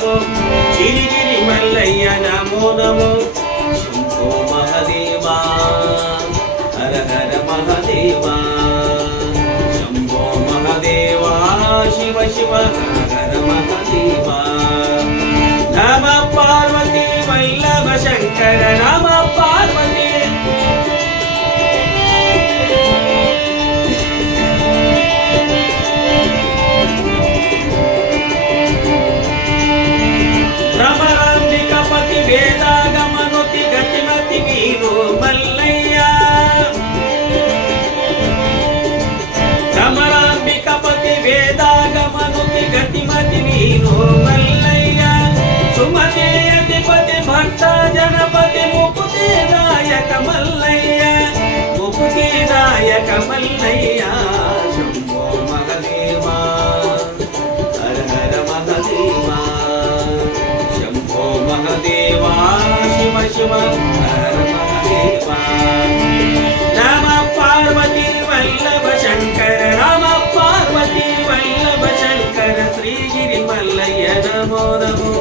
నమో చిరిగిరి మల్లయ్య నమో నమో శంభో మహదేవా హర హర మహదేవా శంభో మహదేవా శివ శివ హర హర మహదేవా నమ పార్వతీ వల్లభ శంకర నమ పార్వతీ భ్రమరాంబికపతి వేదాగమనుతి గతిమతి వీరు మల్లయ్య భ్రమరాంబికపతి వేదాగమనుతి గతిమతి వీరు మల్లయ్య సుమతి అధిపతి భక్త జనపతి ముకుతిదాయక మల్లయ్య ముకుతిదాయక మల్లయ్య శంభో మహదేవా హర హర మహదేవా శంభో మహదేవా శివ శివ హర మహదేవా నమ పార్వతీ వల్లభ శంకర నమ పార్వతీ వల్లభ శంకర శ్రీగిరి మల్లయ్య నమో నమో